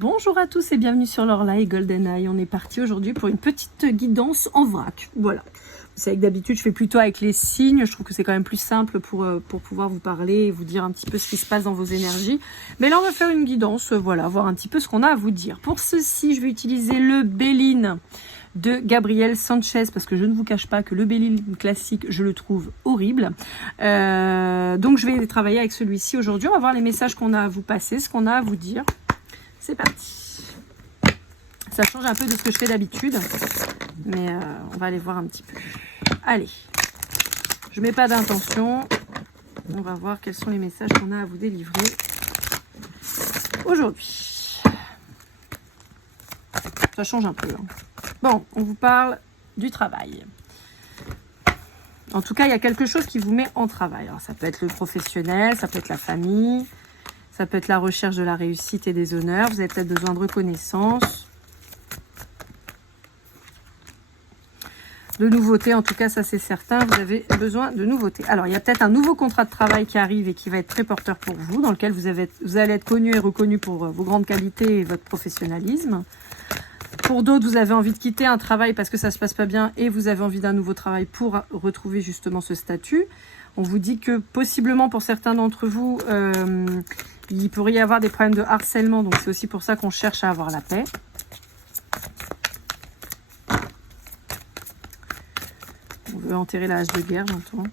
Bonjour à tous et bienvenue sur Lorelai GoldenEye. On est parti aujourd'hui pour une petite guidance en vrac. Voilà. Vous savez que d'habitude je fais plutôt avec les signes. Je trouve que c'est quand même plus simple pour pouvoir vous parler et vous dire un petit peu ce qui se passe dans vos énergies. Mais là on va faire une guidance, voilà, voir un petit peu ce qu'on a à vous dire. Pour ceci, je vais utiliser le Béline de Gabriel Sanchez parce que je ne vous cache pas que le Béline classique je le trouve horrible. Donc je vais travailler avec celui-ci aujourd'hui. On va voir les messages qu'on a à vous passer, ce qu'on a à vous dire. C'est parti. Ça change un peu de ce que je fais d'habitude, mais on va aller voir un petit peu. Allez, je mets pas d'intention. On va voir quels sont les messages qu'on a à vous délivrer aujourd'hui. Ça change un peu. Bon, on vous parle du travail. En tout cas, il y a quelque chose qui vous met en travail. Alors, ça peut être le professionnel, ça peut être la famille. Ça peut être la recherche de la réussite et des honneurs. Vous avez peut-être besoin de reconnaissance. De nouveautés, en tout cas, ça c'est certain. Vous avez besoin de nouveautés. Alors, il y a peut-être un nouveau contrat de travail qui arrive et qui va être très porteur pour vous, dans lequel vous allez être connu et reconnu pour vos grandes qualités et votre professionnalisme. Pour d'autres, vous avez envie de quitter un travail parce que ça se passe pas bien et vous avez envie d'un nouveau travail pour retrouver justement ce statut. On vous dit que possiblement pour certains d'entre vous, il pourrait y avoir des problèmes de harcèlement. Donc c'est aussi pour ça qu'on cherche à avoir la paix. On veut enterrer la hache de guerre, j'entends.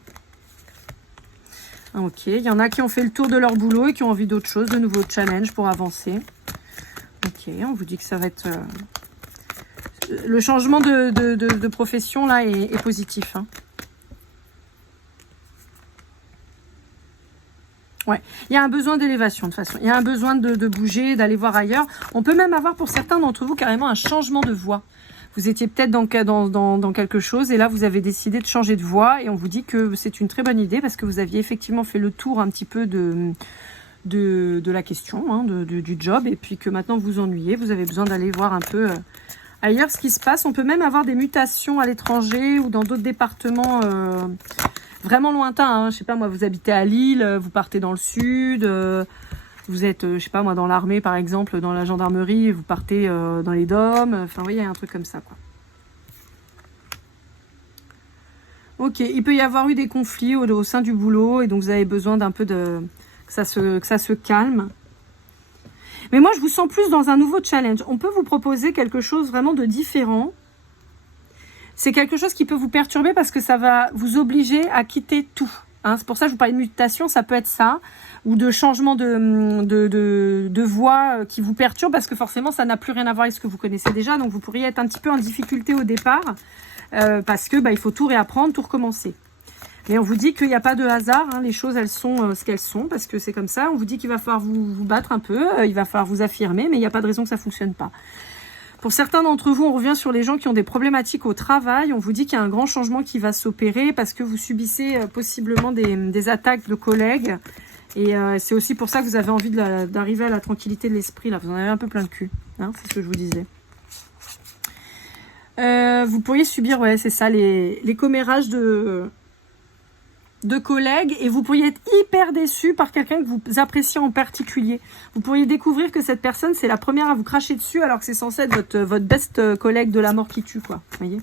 Ok, il y en a qui ont fait le tour de leur boulot et qui ont envie d'autre chose, de nouveaux challenges pour avancer. Ok, on vous dit que ça va être... Le changement de profession là est positif. Hein. Ouais, il y a un besoin d'élévation de toute façon. Il y a un besoin de bouger, d'aller voir ailleurs. On peut même avoir pour certains d'entre vous carrément un changement de voie. Vous étiez peut-être dans quelque chose et là vous avez décidé de changer de voie et on vous dit que c'est une très bonne idée parce que vous aviez effectivement fait le tour un petit peu de la question, hein, du job et puis que maintenant vous vous ennuyez. Vous avez besoin d'aller voir un peu ailleurs ce qui se passe. On peut même avoir des mutations à l'étranger ou dans d'autres départements vraiment lointain, hein. Je sais pas moi, vous habitez à Lille, vous partez dans le sud, vous êtes, je sais pas moi, dans l'armée par exemple, dans la gendarmerie, vous partez dans les DOM, enfin vous voyez, il y a un truc comme ça quoi. Ok, il peut y avoir eu des conflits au sein du boulot et donc vous avez besoin d'un peu que ça se calme. Mais moi je vous sens plus dans un nouveau challenge. On peut vous proposer quelque chose vraiment de différent. C'est quelque chose qui peut vous perturber parce que ça va vous obliger à quitter tout. Hein. C'est pour ça que je vous parlais de mutation, ça peut être ça, ou de changement de voie qui vous perturbe parce que forcément ça n'a plus rien à voir avec ce que vous connaissez déjà. Donc vous pourriez être un petit peu en difficulté au départ parce que il faut tout réapprendre, tout recommencer. Mais on vous dit qu'il n'y a pas de hasard, hein. Les choses elles sont ce qu'elles sont parce que c'est comme ça. On vous dit qu'il va falloir vous battre un peu, il va falloir vous affirmer, mais il n'y a pas de raison que ça ne fonctionne pas. Pour certains d'entre vous, on revient sur les gens qui ont des problématiques au travail. On vous dit qu'il y a un grand changement qui va s'opérer parce que vous subissez possiblement des attaques de collègues. Et c'est aussi pour ça que vous avez envie d'arriver à la tranquillité de l'esprit. Là, vous en avez un peu plein le cul. Hein, c'est ce que je vous disais. Vous pourriez subir, ouais, c'est ça, les commérages de collègues et vous pourriez être hyper déçu par quelqu'un que vous appréciez en particulier. Vous pourriez découvrir que cette personne, c'est la première à vous cracher dessus alors que c'est censé être votre best collègue de la mort qui tue, quoi. Vous voyez ?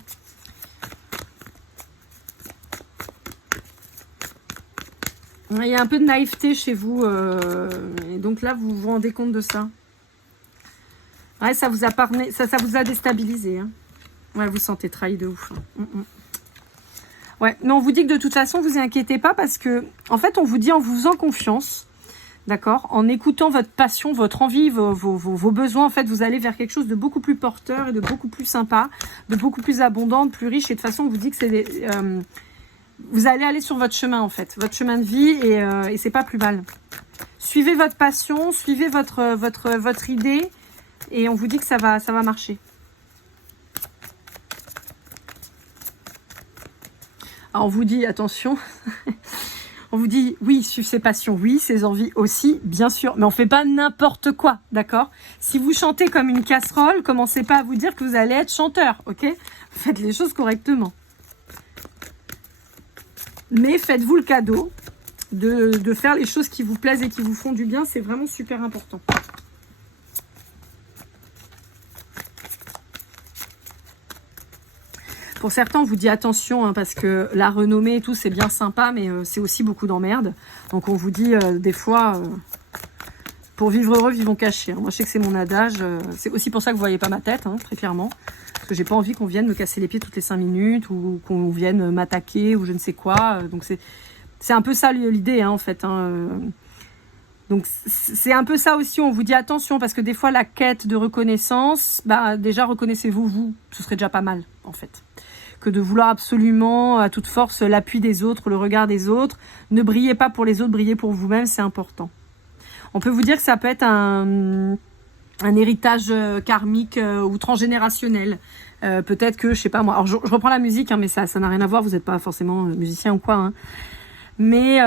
Il y a un peu de naïveté chez vous et donc là, vous vous rendez compte de ça. Ouais, ça vous a déstabilisé. Hein. Ouais, vous sentez trahi de ouf. Ouais, mais on vous dit que de toute façon, vous inquiétez pas parce que, en fait, on vous dit en vous faisant confiance, d'accord, en écoutant votre passion, votre envie, vos besoins, en fait, vous allez vers quelque chose de beaucoup plus porteur et de beaucoup plus sympa, de beaucoup plus abondant, de plus riche. Et de toute façon, on vous dit que vous allez aller sur votre chemin, en fait, votre chemin de vie et c'est pas plus mal. Suivez votre passion, suivez votre idée et on vous dit que ça va marcher. Alors on vous dit, attention, on vous dit, oui, suivre ses passions, oui, ses envies aussi, bien sûr, mais on fait pas n'importe quoi, d'accord? Si vous chantez comme une casserole, commencez pas à vous dire que vous allez être chanteur, ok? Faites les choses correctement. Mais faites-vous le cadeau de faire les choses qui vous plaisent et qui vous font du bien, c'est vraiment super important. Pour certains, on vous dit attention, hein, parce que la renommée et tout, c'est bien sympa, mais c'est aussi beaucoup d'emmerdes. Donc on vous dit des fois, pour vivre heureux, vivons cachés. Hein. Moi, je sais que c'est mon adage. C'est aussi pour ça que vous voyez pas ma tête, hein, très clairement. Parce que j'ai pas envie qu'on vienne me casser les pieds toutes les 5 minutes, ou qu'on vienne m'attaquer, ou je ne sais quoi. Donc c'est un peu ça l'idée, hein, en fait. Hein. Donc c'est un peu ça aussi, on vous dit attention, parce que des fois la quête de reconnaissance, bah déjà reconnaissez-vous, vous, ce serait déjà pas mal en fait. Que de vouloir absolument à toute force l'appui des autres, le regard des autres. Ne brillez pas pour les autres, brillez pour vous-même, c'est important. On peut vous dire que ça peut être un héritage karmique ou transgénérationnel. Peut-être que, je sais pas moi, alors je reprends la musique, hein, mais ça n'a rien à voir, vous n'êtes pas forcément musicien ou quoi, hein. Mais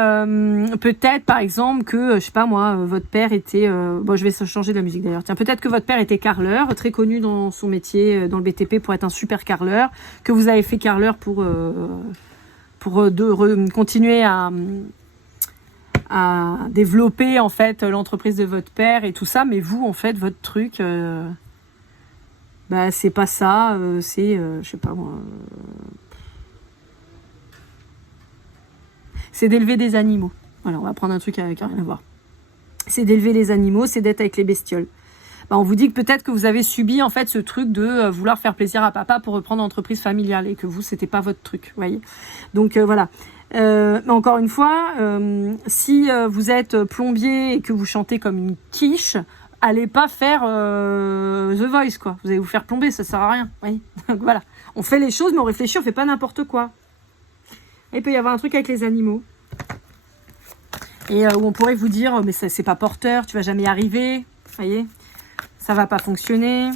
peut-être par exemple que, je sais pas moi, votre père était... bon, je vais changer de la musique d'ailleurs. Tiens, peut-être que votre père était carreleur, très connu dans son métier, dans le BTP pour être un super carreleur, que vous avez fait carreleur pour continuer à développer en fait l'entreprise de votre père et tout ça. Mais vous, en fait, votre truc, bah c'est pas ça, c'est, je sais pas moi... c'est d'élever des animaux. Voilà, on va prendre un truc avec rien à voir. C'est d'élever les animaux, c'est d'être avec les bestioles. Bah, on vous dit que peut-être que vous avez subi en fait ce truc de vouloir faire plaisir à papa pour reprendre l'entreprise familiale et que vous, c'était pas votre truc, vous voyez. Donc voilà. Encore une fois, si vous êtes plombier et que vous chantez comme une quiche, allez pas faire The Voice, quoi. Vous allez vous faire plomber, ça sert à rien. Oui. Donc voilà. On fait les choses, mais on réfléchit, on fait pas n'importe quoi. Il peut y avoir un truc avec les animaux. Et où on pourrait vous dire, mais c'est pas porteur, tu vas jamais y arriver. Vous voyez, ça va pas fonctionner.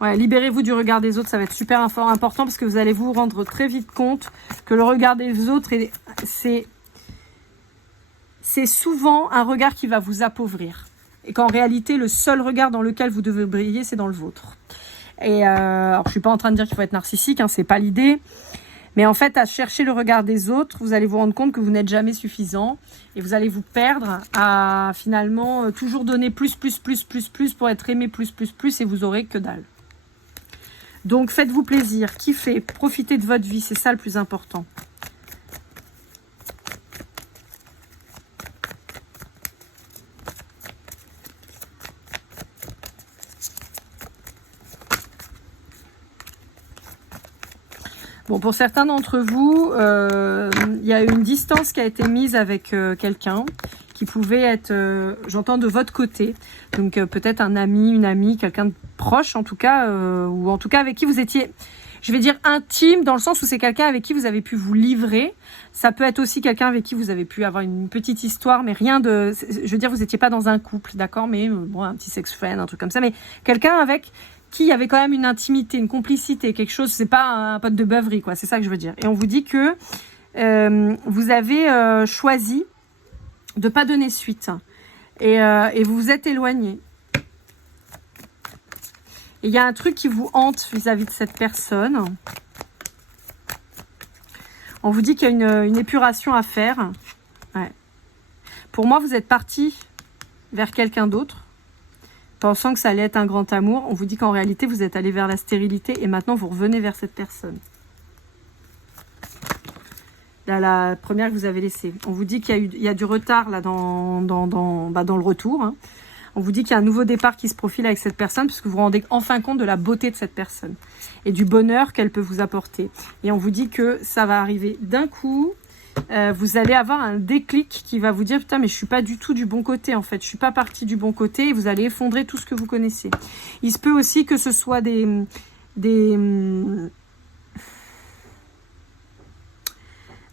Ouais, libérez-vous du regard des autres, ça va être super important parce que vous allez vous rendre très vite compte que le regard des autres, c'est souvent un regard qui va vous appauvrir. Et qu'en réalité, le seul regard dans lequel vous devez briller, c'est dans le vôtre. Et alors, je suis pas en train de dire qu'il faut être narcissique, hein, c'est pas l'idée. Mais en fait, à chercher le regard des autres, vous allez vous rendre compte que vous n'êtes jamais suffisant. Et vous allez vous perdre à finalement toujours donner plus pour être aimé plus. Et vous aurez que dalle. Donc, faites-vous plaisir, kiffez, profitez de votre vie. C'est ça le plus important. Bon, pour certains d'entre vous, il y a une distance qui a été mise avec quelqu'un qui pouvait être, j'entends, de votre côté. Donc peut-être un ami, une amie, quelqu'un de proche en tout cas, ou en tout cas avec qui vous étiez, je vais dire intime, dans le sens où c'est quelqu'un avec qui vous avez pu vous livrer. Ça peut être aussi quelqu'un avec qui vous avez pu avoir une petite histoire, mais rien de... Je veux dire, vous n'étiez pas dans un couple, d'accord, mais bon, un petit sex friend, un truc comme ça, mais quelqu'un avec... qui avait quand même une intimité, une complicité, quelque chose, c'est pas un pote de beuverie, quoi, c'est ça que je veux dire. Et on vous dit que vous avez choisi de pas donner suite et vous vous êtes éloigné. Et il y a un truc qui vous hante vis-à-vis de cette personne. On vous dit qu'il y a une épuration à faire. Ouais. Pour moi, vous êtes parti vers quelqu'un d'autre, pensant que ça allait être un grand amour. On vous dit qu'en réalité, vous êtes allé vers la stérilité et maintenant, vous revenez vers cette personne. Là, la première que vous avez laissée. On vous dit qu'il y a du retard là dans le retour. Hein. On vous dit qu'il y a un nouveau départ qui se profile avec cette personne puisque vous vous rendez enfin compte de la beauté de cette personne et du bonheur qu'elle peut vous apporter. Et on vous dit que ça va arriver d'un coup. Vous allez avoir un déclic qui va vous dire putain mais je suis pas du tout du bon côté en fait, je suis pas partie du bon côté et vous allez effondrer tout ce que vous connaissez. Il se peut aussi que ce soit des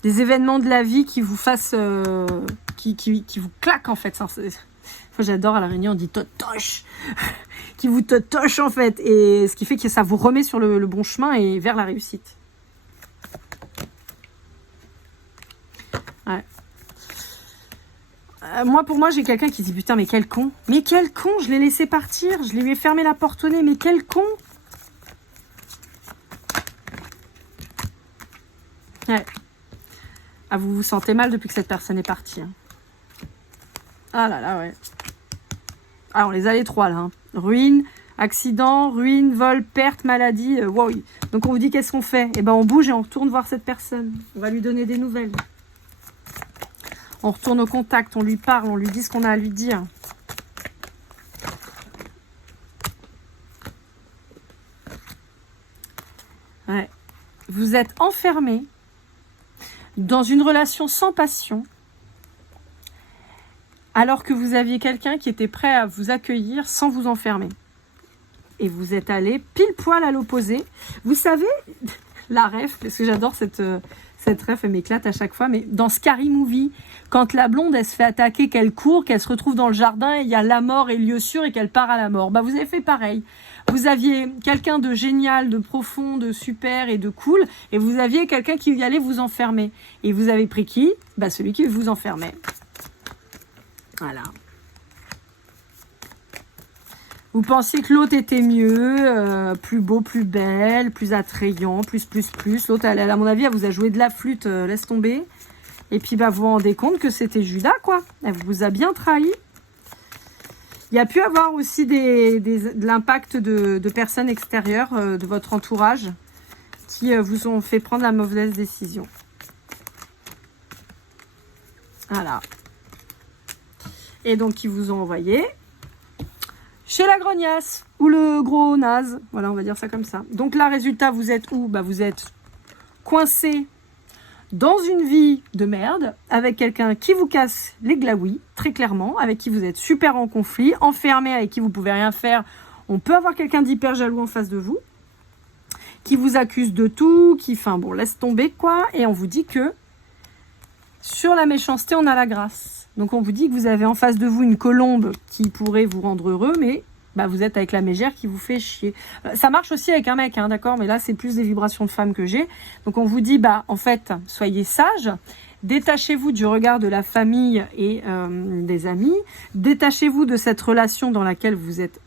événements de la vie qui vous fassent qui vous claquent en fait. Moi j'adore à la Réunion on dit totoche qui vous totoche en fait et ce qui fait que ça vous remet sur le bon chemin et vers la réussite. Ouais. Moi, pour moi, j'ai quelqu'un qui dit putain, mais quel con! Mais quel con! Je l'ai laissé partir, je lui ai fermé la porte au nez, mais quel con! Ouais. Ah, vous vous sentez mal depuis que cette personne est partie. Hein. Ah là là, ouais. Ah, on les a les 3 là. Hein. Ruine, accident, ruine, vol, perte, maladie. Wow. Donc on vous dit qu'est-ce qu'on fait? Eh ben on bouge et on retourne voir cette personne. On va lui donner des nouvelles. On retourne au contact, on lui parle, on lui dit ce qu'on a à lui dire. Ouais. Vous êtes enfermé dans une relation sans passion, alors que vous aviez quelqu'un qui était prêt à vous accueillir sans vous enfermer. Et vous êtes allé pile poil à l'opposé. Vous savez, la ref, parce que j'adore cette ref, elle m'éclate à chaque fois, mais dans Scary Movie, quand la blonde, elle se fait attaquer, qu'elle court, qu'elle se retrouve dans le jardin, et il y a la mort et lieu sûr, et qu'elle part à la mort. Bah, vous avez fait pareil. Vous aviez quelqu'un de génial, de profond, de super et de cool, et vous aviez quelqu'un qui allait vous enfermer. Et vous avez pris qui? Bah, celui qui vous enfermait. Voilà. Vous pensiez que l'autre était mieux, plus beau, plus belle, plus attrayant, plus. L'autre, à mon avis, elle vous a joué de la flûte, laisse tomber. Et puis, bah, vous vous rendez compte que c'était Judas, quoi. Elle vous a bien trahi. Il y a pu avoir aussi de l'impact de personnes extérieures de votre entourage qui vous ont fait prendre la mauvaise décision. Voilà. Et donc, qui vous ont envoyé chez la grognasse ou le gros naze. Voilà, on va dire ça comme ça. Donc là, résultat, vous êtes où? Bah, vous êtes coincé dans une vie de merde avec quelqu'un qui vous casse les glaouis, très clairement, avec qui vous êtes super en conflit, enfermé, avec qui vous pouvez rien faire. On peut avoir quelqu'un d'hyper jaloux en face de vous, qui vous accuse de tout, enfin bon, laisse tomber quoi. Et on vous dit que sur la méchanceté, on a la grâce. Donc on vous dit que vous avez en face de vous une colombe qui pourrait vous rendre heureux, mais bah, vous êtes avec la mégère qui vous fait chier. Ça marche aussi avec un mec, hein, d'accord, mais là c'est plus des vibrations de femme que j'ai. Donc on vous dit, bah en fait, soyez sages, détachez-vous du regard de la famille et des amis, détachez-vous de cette relation dans laquelle vous êtes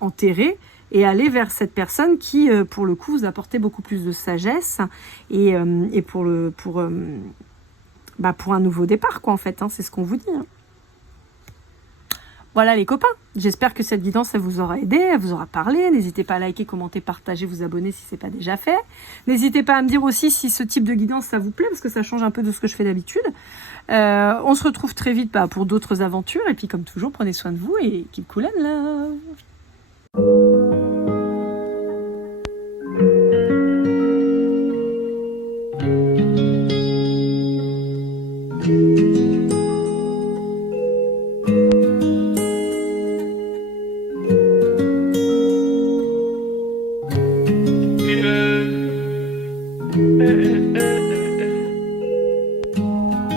enterré, et allez vers cette personne qui, pour le coup, vous apportez beaucoup plus de sagesse et pour un nouveau départ, quoi, en fait. Hein, c'est ce qu'on vous dit. Hein. Voilà, les copains. J'espère que cette guidance, elle vous aura aidé, elle vous aura parlé. N'hésitez pas à liker, commenter, partager, vous abonner si ce n'est pas déjà fait. N'hésitez pas à me dire aussi si ce type de guidance, ça vous plaît, parce que ça change un peu de ce que je fais d'habitude. On se retrouve très vite pour d'autres aventures. Et puis, comme toujours, prenez soin de vous et keep cool and love.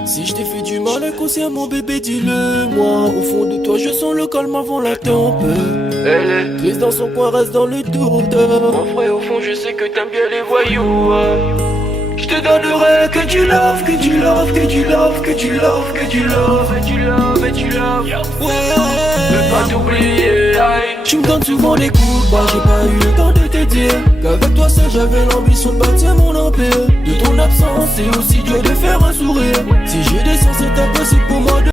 Si je t'ai fait du mal inconsciemment bébé dis-le moi. Au fond de toi je sens le calme avant la tempête. Elle est triste dans son coin, reste dans le doute. Mon frère au fond je sais que t'aimes bien les voyous. Je te donnerai que tu love, que tu love, que tu love, que tu love, que tu love, que tu love, que tu love. Ouais, je veux pas t'oublier. Tu me donnes souvent des coups, bah j'ai pas eu le temps de te dire qu'avec toi seul j'avais l'ambition de bâtir mon empire. De ton absence c'est aussi dur de faire un sourire. Si j'ai des sens c'est impossible pour moi de